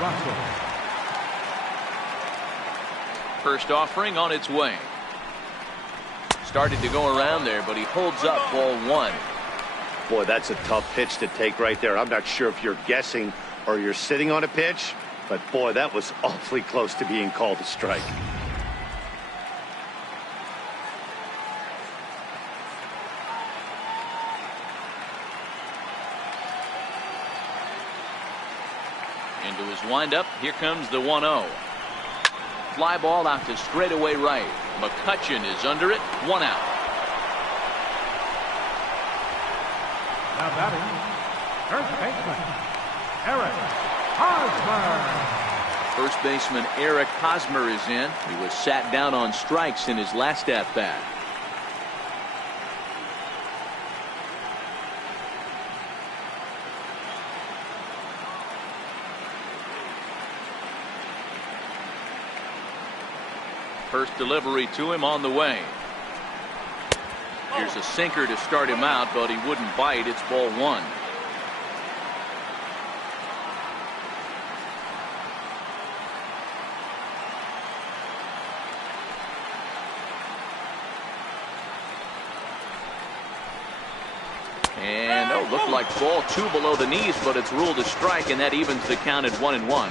Russell. First offering on its way. Started to go around there, but he holds up ball one. Boy, that's a tough pitch to take right there. I'm not sure if you're guessing or you're sitting on a pitch, but boy, that was awfully close to being called a strike. Into his windup, here comes the 1-0. Fly ball out to straightaway right. McCutchen is under it, 1 out. Now batting, first baseman, Eric Hosmer. First baseman Eric Hosmer is in. He was sat down on strikes in his last at-bat. First delivery to him on the way. Here's a sinker to start him out, but he wouldn't bite. It's ball one. And looked like ball two below the knees, but it's ruled a strike, and that evens the count at 1-1.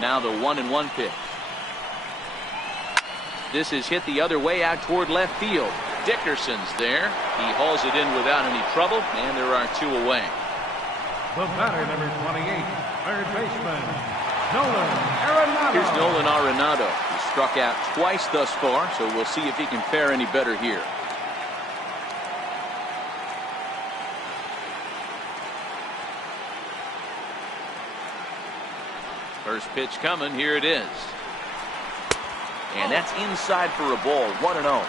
Now the 1-1 pitch. This is hit the other way out toward left field. Dickerson's there. He hauls it in without any trouble, and there are two away. The batter, number 28, third baseman, Nolan Arenado. Here's Nolan Arenado. He struck out twice thus far, so we'll see if he can fare any better here. First pitch coming. Here it is. And that's inside for a ball. 1-0.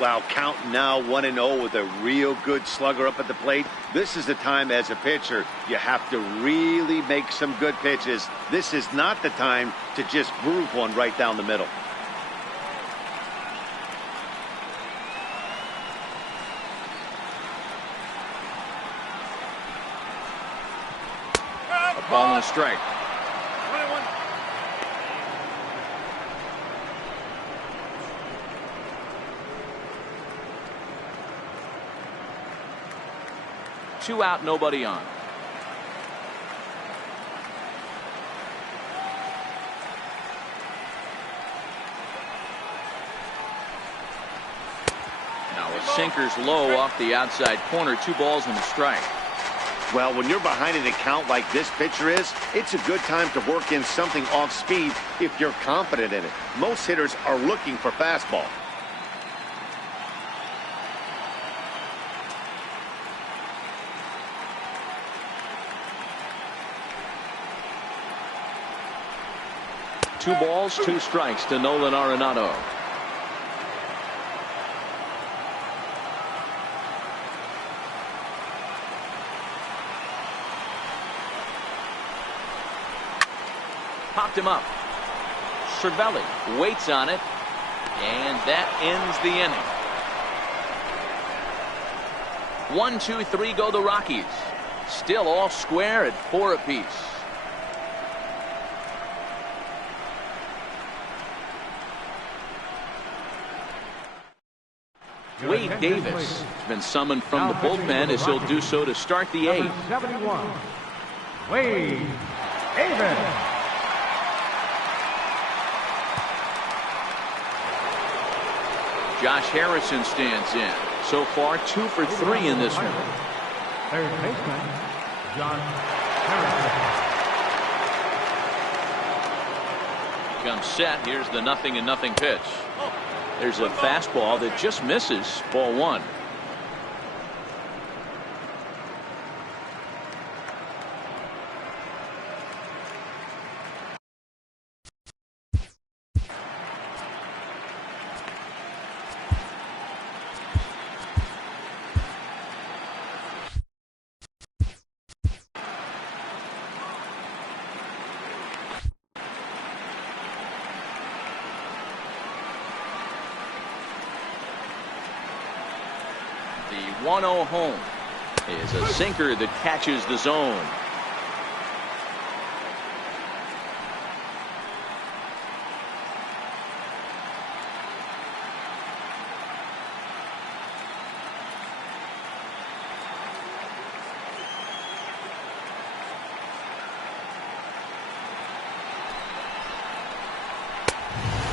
Wow, count now 1-0 with a real good slugger up at the plate. This is the time as a pitcher you have to really make some good pitches. This is not the time to just groove one right down the middle. A ball and a strike. 2 out, nobody on. Now a sinker's low off the outside corner. 2 balls and a strike. Well, when you're behind an account like this pitcher is, it's a good time to work in something off speed if you're confident in it. Most hitters are looking for fastball. Two balls, 2 strikes to Nolan Arenado. Popped him up. Cervelli waits on it, and that ends the inning. 1, 2, 3 go the Rockies. Still all square at 4 apiece. Wade Davis has been summoned from the bullpen as he'll do so to start the 8th. 71, Wade Davis. Josh Harrison stands in. So far 2 for 3 in this one. Third baseman, Josh Harrison. Comes set. Here's the 0-0 pitch. There's a fastball that just misses. Ball 1. The 1-0 home is a sinker that catches the zone.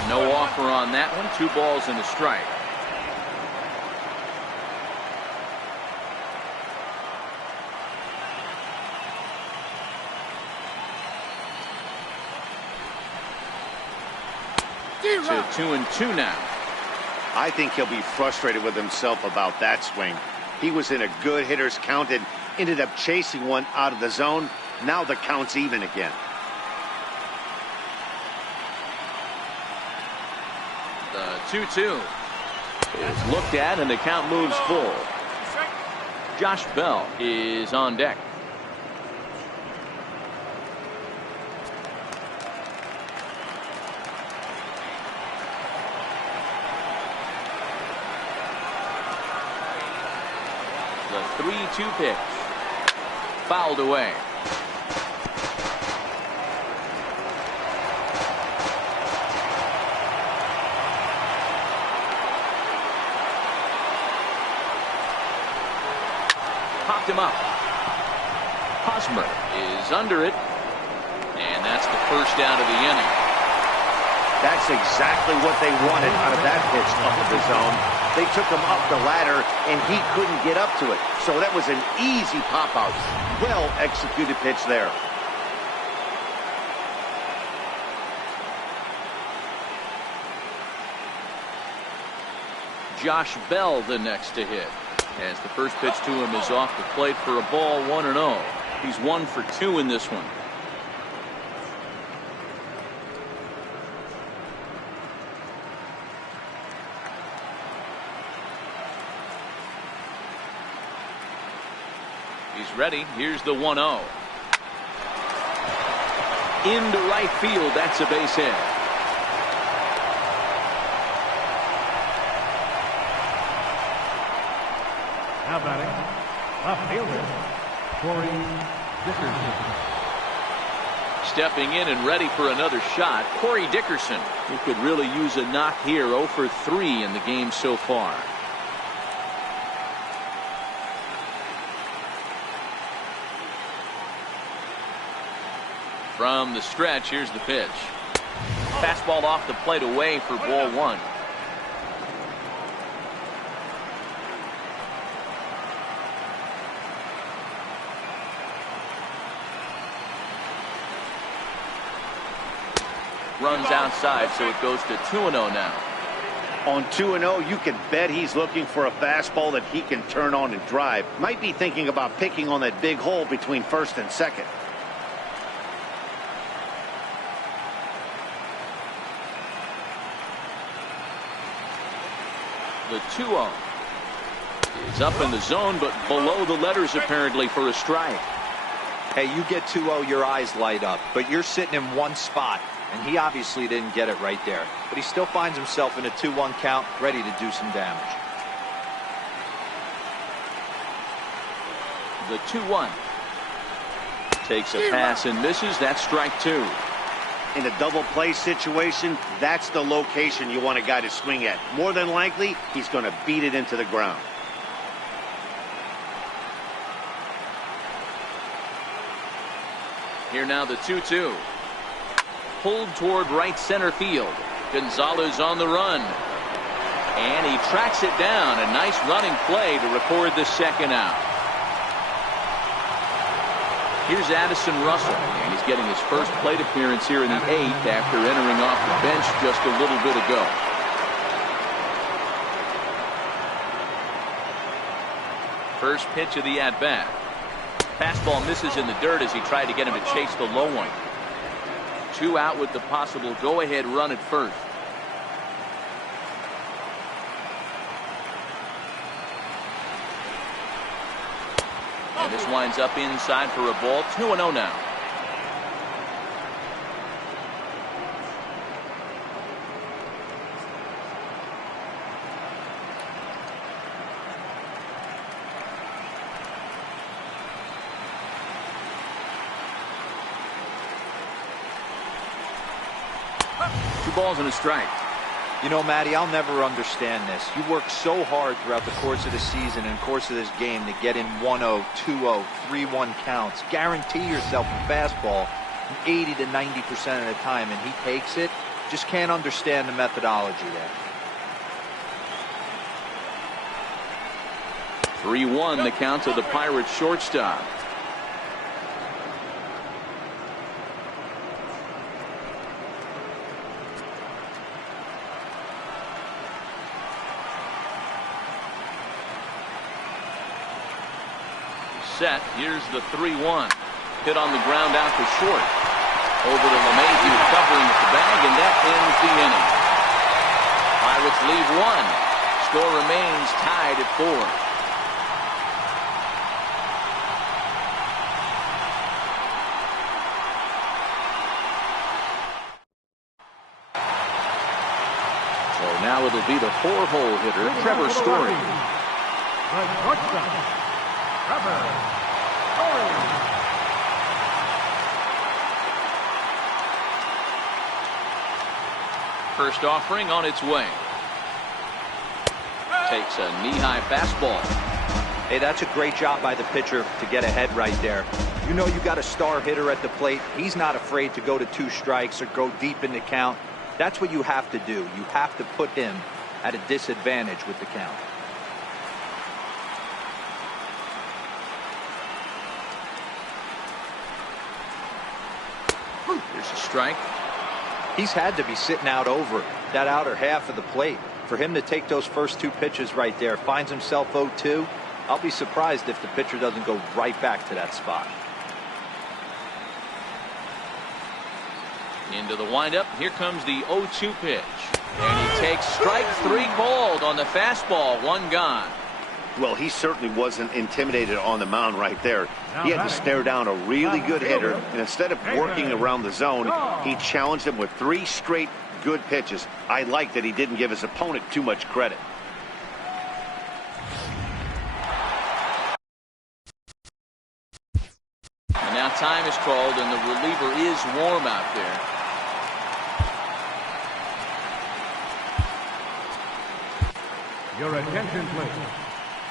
No offer on that one. 2 balls and a strike. To 2-2 now. I think he'll be frustrated with himself about that swing. He was in a good hitter's count and ended up chasing one out of the zone. Now the count's even again. The 2-2 is looked at and the count moves full. Josh Bell is on deck. The 3-2 pitch. Fouled away. Popped him up. Hosmer is under it. And that's the first out of the inning. That's exactly what they wanted out of that pitch up in the zone. They took him up the ladder, and he couldn't get up to it. So that was an easy pop-out. Well-executed pitch there. Josh Bell the next to hit. As the first pitch to him is off the plate for a ball, 1-0. He's 1 for 2 in this one. He's ready. Here's the 1-0. Into right field. That's a base hit. Now batting, left fielder, Corey Dickerson. Stepping in and ready for another shot, Corey Dickerson, who could really use a knock here. 0 for 3 in the game so far. From the stretch, here's the pitch. Fastball off the plate away for ball 1. Runs outside, so it goes to 2-0 now. On 2-0, you can bet he's looking for a fastball that he can turn on and drive. Might be thinking about picking on that big hole between first and second. The 2-0 is up in the zone, but below the letters apparently for a strike. Hey, you get 2-0, your eyes light up, but you're sitting in one spot, and he obviously didn't get it right there. But he still finds himself in a 2-1 count, ready to do some damage. The 2-1 takes a pass and misses. That's strike 2. In a double play situation, that's the location you want a guy to swing at. More than likely, he's going to beat it into the ground. Here now the 2-2. Pulled toward right center field. Gonzalez on the run. And he tracks it down. A nice running play to record the second out. Here's Addison Russell, and he's getting his first plate appearance here in the 8th after entering off the bench just a little bit ago. First pitch of the at-bat. Fastball misses in the dirt as he tried to get him to chase the low one. 2 out with the possible go-ahead run at first. And this winds up inside for a ball. 2-0 now. 2 balls and a strike. You know, Matty, I'll never understand this. You work so hard throughout the course of the season and course of this game to get in 1-0, 2-0, 3-1 counts. Guarantee yourself a fastball 80 to 90% of the time, and he takes it. Just can't understand the methodology there. 3-1 the count to the Pirates shortstop. Set. Here's the 3-1. Hit on the ground out to short. Over to LeMahieu covering at the bag, and that ends the inning. Pirates leave 1. Score remains tied at 4. So now it'll be the 4-hole hitter, Trevor Story. The shortstop, Trevor Story. First offering on its way. Takes a knee-high fastball. Hey, that's a great job by the pitcher to get ahead right there. You know you got a star hitter at the plate. He's not afraid to go to 2 strikes or go deep in the count. That's what you have to do. You have to put him at a disadvantage with the count. Here's a strike. He's had to be sitting out over that outer half of the plate. For him to take those first 2 pitches right there, finds himself 0-2. I'll be surprised if the pitcher doesn't go right back to that spot. Into the windup. Here comes the 0-2 pitch. And he takes strike 3 called on the fastball. 1 gone. Well, he certainly wasn't intimidated on the mound right there. He had to stare down a really good hitter, and instead of working around the zone, he challenged him with 3 straight good pitches. I like that he didn't give his opponent too much credit. And now time is called, and the reliever is warm out there. Your attention, please.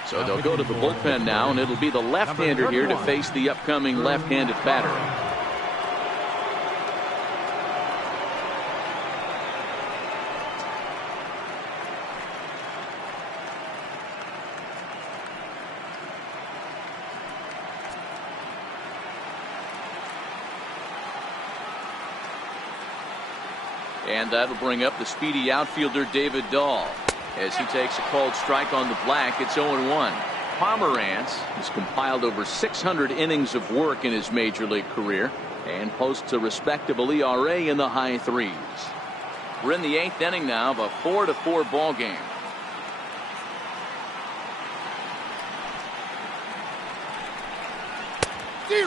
So they'll go to the bullpen now, and it'll be the left-hander here to face the upcoming left-handed batter. And that'll bring up the speedy outfielder David Dahl. As he takes a called strike on the black, it's 0-1. Pomerantz has compiled over 600 innings of work in his major league career and posts a respectable ERA in the high 3s. We're in the 8th inning now of a 4-4 ball game.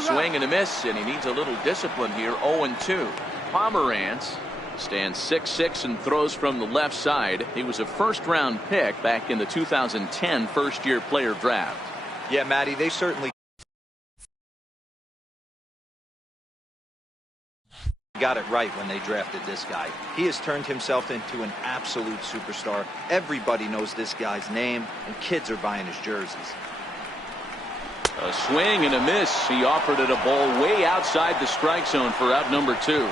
Swing and a miss, and he needs a little discipline here. 0-2. Pomerantz stands 6'6" and throws from the left side. He was a first-round pick back in the 2010 first-year player draft. Yeah, Matty, they certainly got it right when they drafted this guy. He has turned himself into an absolute superstar. Everybody knows this guy's name, and kids are buying his jerseys. A swing and a miss. He offered it a ball way outside the strike zone for out number 2.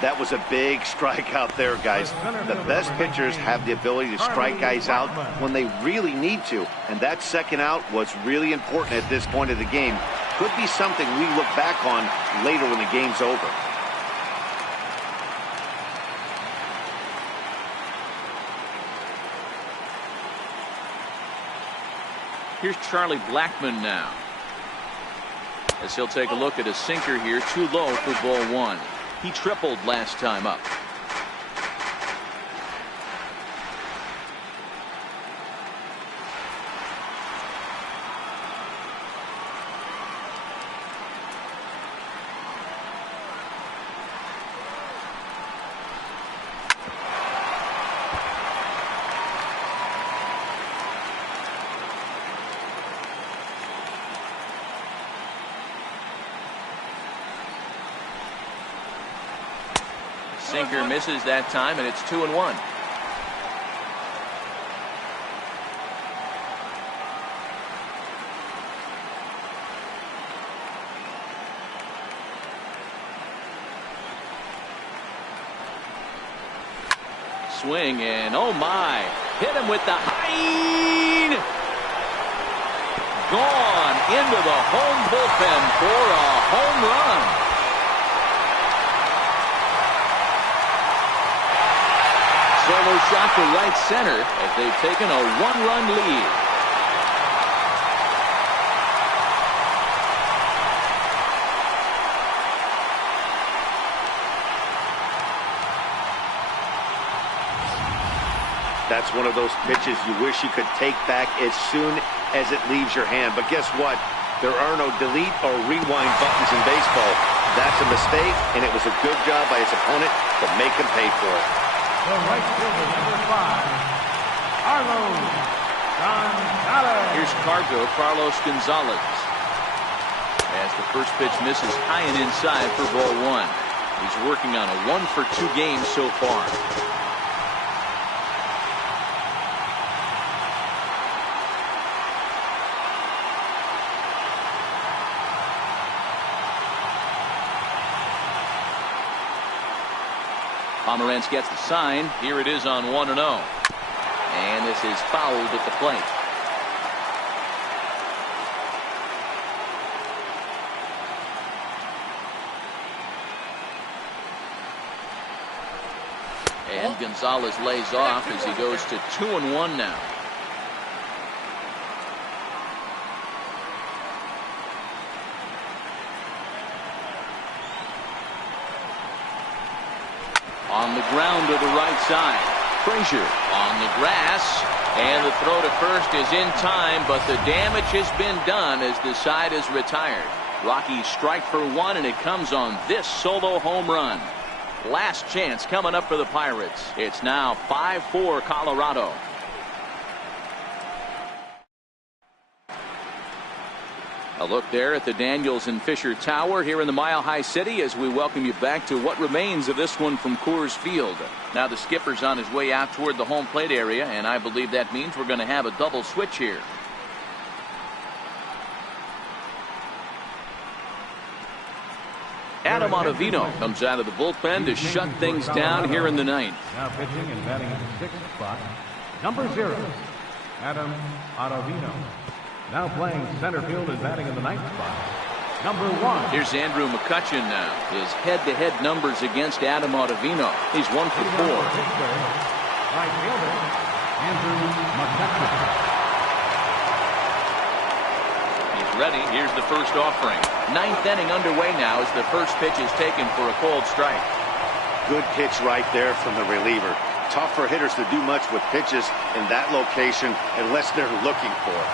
That was a big strike out there, guys. The best pitchers have the ability to strike guys out when they really need to, and that second out was really important at this point of the game. Could be something we look back on later when the game's over. Here's Charlie Blackmon now, as he'll take a look at a sinker here, too low for ball 1. He tripled last time up. sinker misses that time, and it's 2-1. Swing, and oh my, hit him with the high. Gone into the home bullpen for a home run. Solo shot to right center as they've taken a one-run lead. That's one of those pitches you wish you could take back as soon as it leaves your hand. But guess what? There are no delete or rewind buttons in baseball. That's a mistake, and it was a good job by his opponent to make him pay for it. The right fielder, number 5, Carlos Gonzalez. Here's Carlos Gonzalez. As the first pitch misses high and inside for ball 1. He's working on a 1-for-2 game so far. Pomeranz gets the sign. Here it is on 1-0. And this is fouled at the plate. And Gonzalez lays off as he goes to 2-1 now. On the ground to the right side. Frazier on the grass. And the throw to first is in time, but the damage has been done as the side is retired. Rockies strike for 1, and it comes on this solo home run. Last chance coming up for the Pirates. It's now 5-4 Colorado. A look there at the Daniels and Fisher Tower here in the Mile High City as we welcome you back to what remains of this one from Coors Field. Now the skipper's on his way out toward the home plate area, and I believe that means we're going to have a double switch here. Adam Ottavino comes out of the bullpen to shut things down here in the ninth. Now pitching and batting in the 6th spot, number 0, Adam Ottavino. Now playing center field and batting in the 9th spot, number 1. Here's Andrew McCutchen now. His head-to-head numbers against Adam Ottavino. He's 1 for 4. Right fielder, Andrew McCutchen. He's ready. Here's the first offering. 9th inning underway now as the first pitch is taken for a called strike. Good pitch right there from the reliever. Tough for hitters to do much with pitches in that location unless they're looking for it.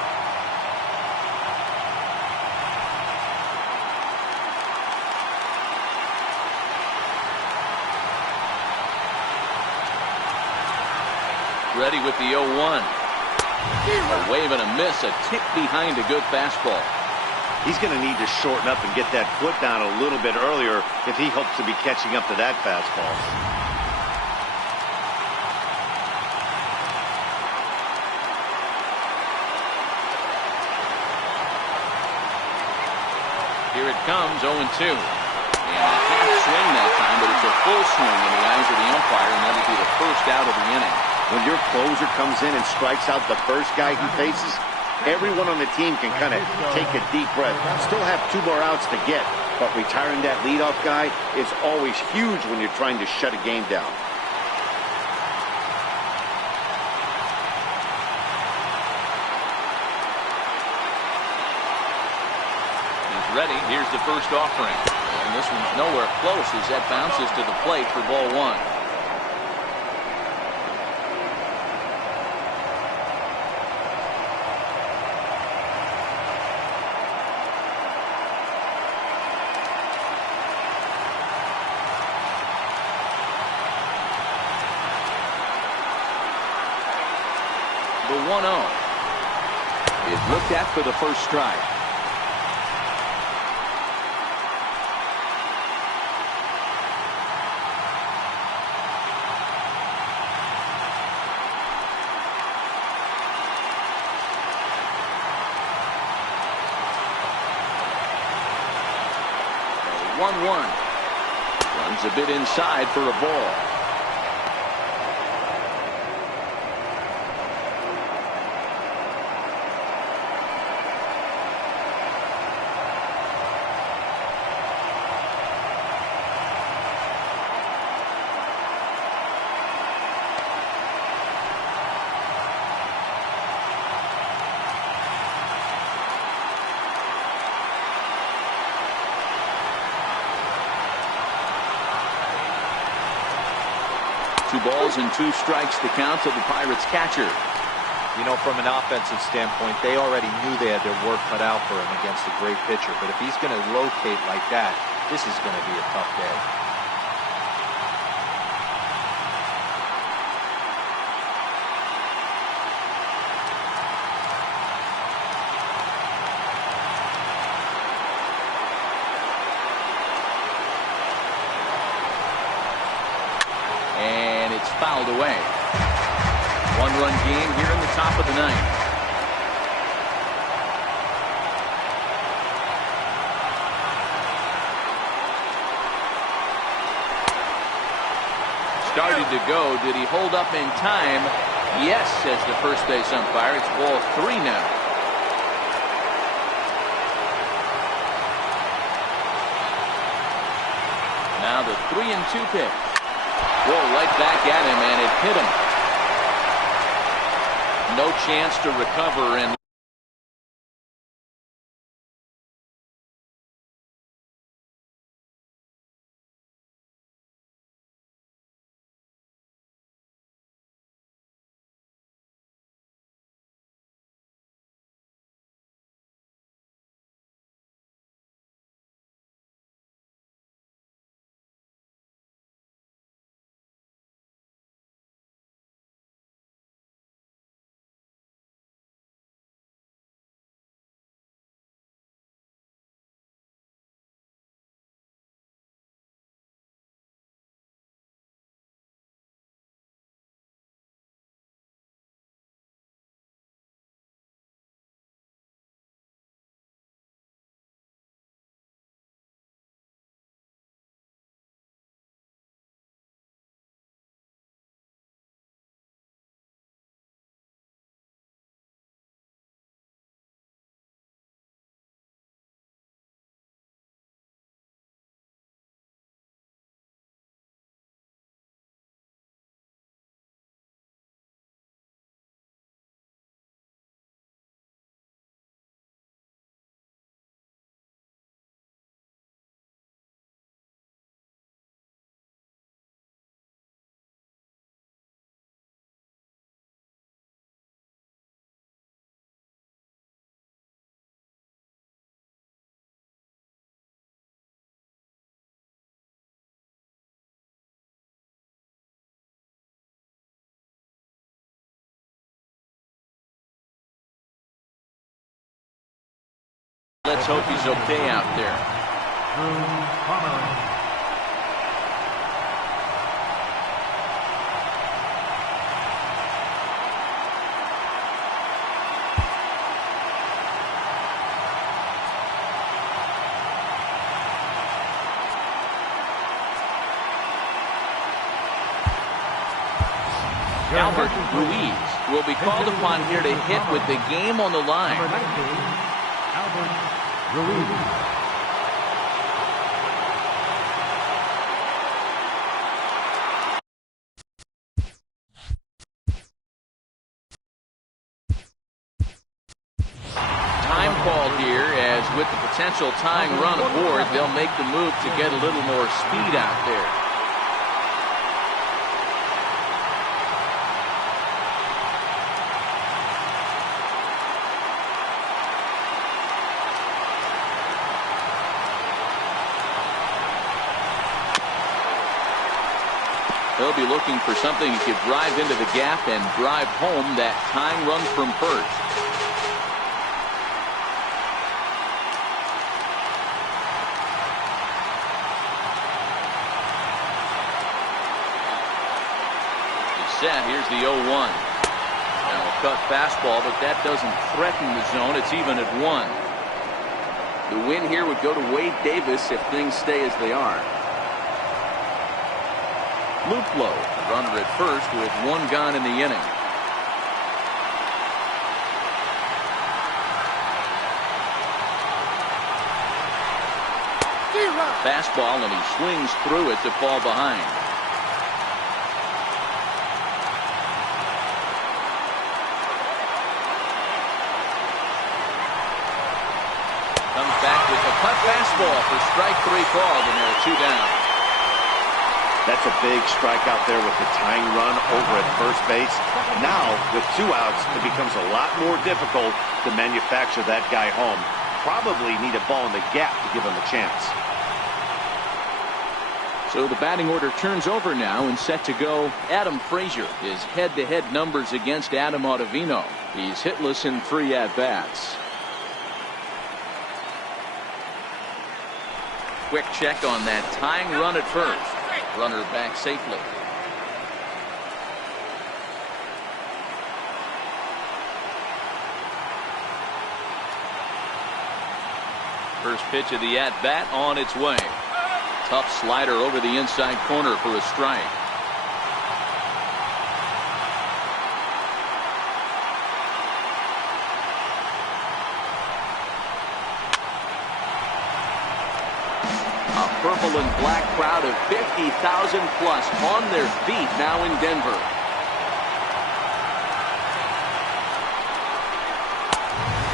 Ready with the 0-1. A wave and a miss, a tick behind a good fastball. He's going to need to shorten up and get that foot down a little bit earlier if he hopes to be catching up to that fastball. Here it comes, 0-2. And a half swing that time, but it's a full swing in the eyes of the umpire, and that'll be the first out of the inning. When your closer comes in and strikes out the first guy he faces, everyone on the team can kind of take a deep breath. Still have 2 more outs to get, but retiring that leadoff guy is always huge when you're trying to shut a game down. He's ready. Here's the first offering. And this one's nowhere close as that bounces to the plate for ball 1. The 1-0 is looked at for the first strike. 1-1. Runs a bit inside for a ball. Two balls and 2 strikes to count to the Pirates catcher. You know, from an offensive standpoint, they already knew they had their work cut out for him against a great pitcher. But if he's going to locate like that, this is going to be a tough day. And it's fouled away. 1-run game here in the top of the 9th. Started to go. Did he hold up in time? Yes, says the first base umpire. It's ball 3 now. Now the 3-2 pitch. Whoa, right back at him, and it hit him. No chance to recover, and let's hope he's okay out there. Albert Ruiz will be called upon here to hit with the game on the line. Number 19, Albert Ruiz. Time called here, as with the potential tying run aboard, they'll make the move to get a little more speed out there. They'll be looking for something he could drive into the gap and drive home that tying run from first. He's set. Here's the 0-1. Now a cut fastball, but that doesn't threaten the zone. It's even at 1. The win here would go to Wade Davis if things stay as they are. Luplow, the runner at first with one gone in the inning. Fastball, and he swings through it to fall behind. Comes back with a cut fastball for strike 3 called, and there are 2 down. That's a big strike out there with the tying run over at first base. Now, with 2 outs, it becomes a lot more difficult to manufacture that guy home. Probably need a ball in the gap to give him a chance. So the batting order turns over now, and set to go Adam Frazier. His head-to-head numbers against Adam Ottavino. He's hitless in 3 at-bats. Quick check on that tying run at first. Runner back safely. First pitch of the at-bat on its way. Tough slider over the inside corner for a strike. A purple and black crowd of 50,000 plus on their feet now in Denver.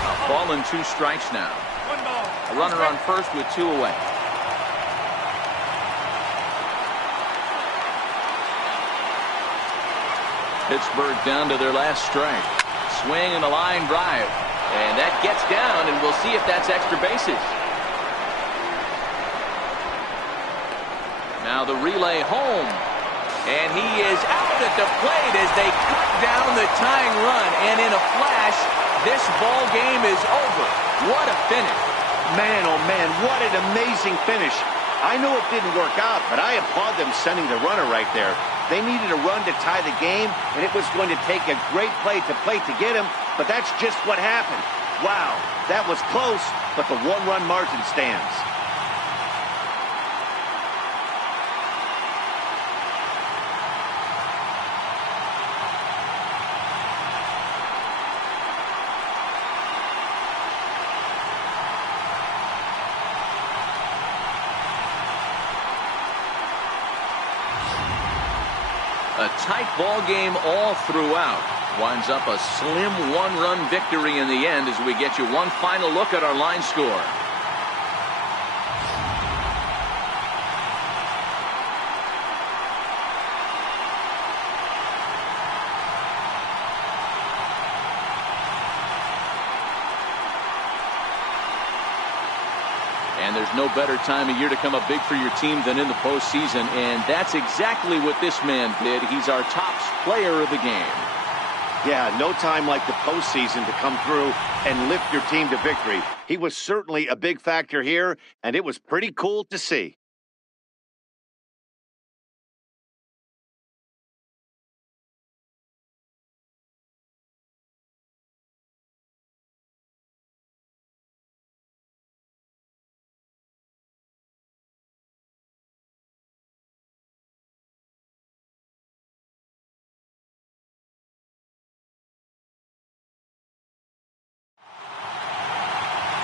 A ball and 2 strikes now. A runner on first with 2 away. Pittsburgh down to their last strike. Swing and a line drive. And that gets down, and we'll see if that's extra bases. Now the relay home. And he is out at the plate as they cut down the tying run. And in a flash, this ball game is over. What a finish. Man, oh man, what an amazing finish. I know it didn't work out, but I applaud them sending the runner right there. They needed a run to tie the game, and it was going to take a great play to get him, but that's just what happened. Wow, that was close, but the 1-run margin stands. A tight ball game all throughout. Winds up a slim 1-run victory in the end as we get you one final look at our line score. And there's no better time of year to come up big for your team than in the postseason, and that's exactly what this man did. He's our top player of the game. Yeah, no time like the postseason to come through and lift your team to victory. He was certainly a big factor here, and it was pretty cool to see.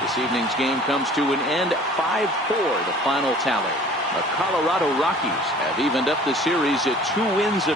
This evening's game comes to an end 5-4, the final tally. The Colorado Rockies have evened up the series at 2 wins.